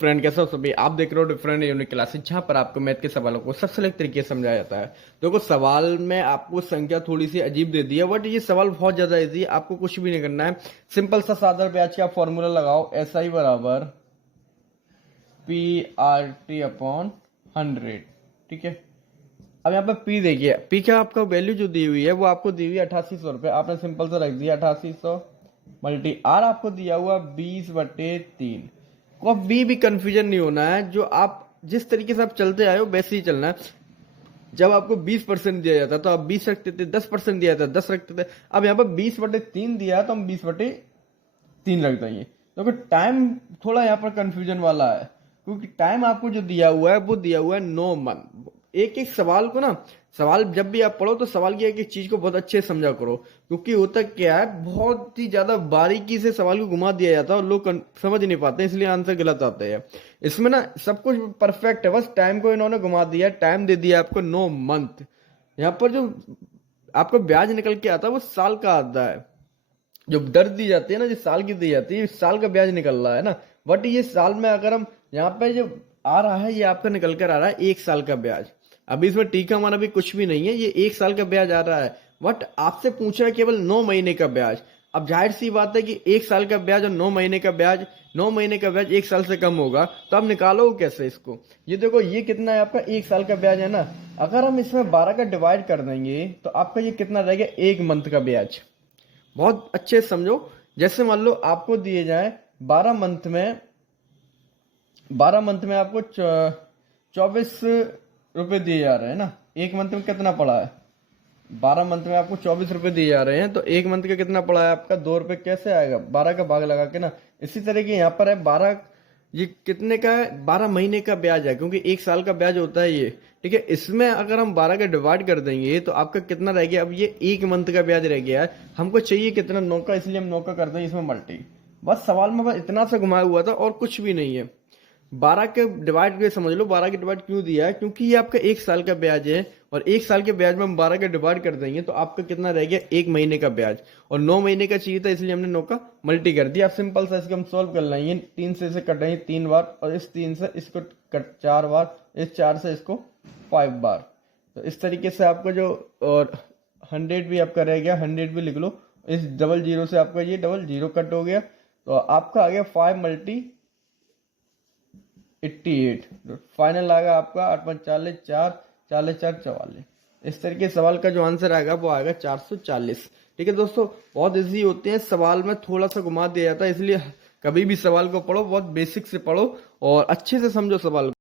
Friend कैसे हो सभी। आप देख रहे हो डिफरेंट यूनिक क्लासेस, जहां पर आपको मैथ के सवालों को सबसे अलग तरीके से समझाया जाता है। देखो, सवाल में आपको संख्या थोड़ी सी अजीब दे दी है, बट ये सवाल बहुत ज्यादा इजी है। आपको कुछ भी नहीं करना है। सिंपल सा साधारण ब्याज का फॉर्मूला लगाओ, SI बराबर PRT अपॉन 100। ठीक है। अब यहाँ पे P देखिए, P का आपका वैल्यू जो दी हुई है वो आपको दी हुई है 8800 रुपये। आपने सिंपल सा रख दिया 8800 मल्टी R आपको दिया हुआ 20/3। को अब भी कंफ्यूजन नहीं होना है। जो आप जिस तरीके से आप चलते आए हो वैसे ही चलना है। जब आपको 20% दिया जाता तो आप 20 रखते थे, 10% दिया जाता 10 रखते थे। अब यहाँ पर 20/3 दिया है तो हम 20/3 रख देंगे। तो टाइम थोड़ा यहाँ पर कंफ्यूजन वाला है, क्योंकि टाइम आपको जो दिया हुआ है वो दिया हुआ है 9 मंथ। एक एक सवाल को ना, सवाल जब भी आप पढ़ो तो सवाल की एक एक चीज को बहुत अच्छे से समझा करो, क्योंकि होता क्या है, बहुत ही ज्यादा बारीकी से सवाल को घुमा दिया जाता है और लोग समझ नहीं पाते, इसलिए आंसर गलत आते हैं। इसमें ना सब कुछ परफेक्ट है, बस टाइम को इन्होंने घुमा दिया। टाइम दे दिया आपको 9 मंथ। यहाँ पर जो आपको ब्याज निकल के आता है वो साल का आता है। जो दर दी जाती है ना, जिस साल की दी जाती है, इस साल का ब्याज निकल रहा है ना। बट ये साल में अगर हम यहाँ पे जो आ रहा है, ये आपका निकल कर आ रहा है 1 साल का ब्याज। अभी इसमें टीका हमारा भी कुछ भी नहीं है, ये 1 साल का ब्याज आ रहा है। बट आपसे पूछ रहा है केवल 9 महीने का ब्याज। अब जाहिर सी बात है कि 1 साल का ब्याज और 9 महीने का ब्याज, 9 महीने का ब्याज 1 साल से कम होगा, तो आप निकालो कैसे इसको। ये देखो, ये कितना है आपका, 1 साल का ब्याज है ना। अगर हम इसमें 12 का डिवाइड कर देंगे तो आपका ये कितना रहेगा, 1 मंथ का ब्याज। बहुत अच्छे से समझो। जैसे मान लो आपको दिए जाए 12 मंथ में, 12 मंथ में आपको 24 रुपये दिए जा रहे हैं ना। 1 मंथ में कितना पड़ा है, 12 मंथ में आपको 24 रुपये दिए जा रहे हैं, तो 1 मंथ का कितना पड़ा है आपका, 2 रुपये कैसे आएगा, 12 का भाग लगा के ना। इसी तरह की यहाँ पर है 12, ये कितने का है, 12 महीने का ब्याज है, क्योंकि 1 साल का ब्याज होता है ये। ठीक है। इसमें अगर हम 12 का डिवाइड कर देंगे तो आपका कितना रह गया, अब ये 1 मंथ का ब्याज रह गया है। हमको चाहिए कितना, 9 का, इसलिए हम 9 का करते हैं इसमें मल्टी। बस सवाल में बस इतना सा घुमाया हुआ था और कुछ भी नहीं है। 12 के डिवाइड के समझ लो, 12 के डिवाइड क्यों दिया है, क्योंकि ये आपका 1 साल का ब्याज है। और 1 साल के ब्याज में हम 12 के डिवाइड कर देंगे तो आपका कितना रह गया, 1 महीने का ब्याज। और 9 महीने का चाहिए था, इसलिए हमने 9 का मल्टी कर दिया। अब सिंपल सा इसको हम सोल्व कर लेंगे। 3 से इसे कटेंगे 3 बार, और इस 3 से इसको कट 4 बार, इस 4 से इसको 5 बार। तो इस तरीके से आपको जो, और 100 भी आपका रह गया, 100 भी लिख लो। इस डबल जीरो से आपका ये डबल जीरो कट हो गया, तो आपका आ गया 5×88। फाइनल आएगा आपका 8×5 = 4, 4×4 = 44। इस तरीके सवाल का जो आंसर आएगा वो आएगा 440। ठीक है दोस्तों, बहुत इजी होते हैं। सवाल में थोड़ा सा घुमा दिया जाता है, इसलिए कभी भी सवाल को पढ़ो बहुत बेसिक से पढ़ो और अच्छे से समझो सवाल को।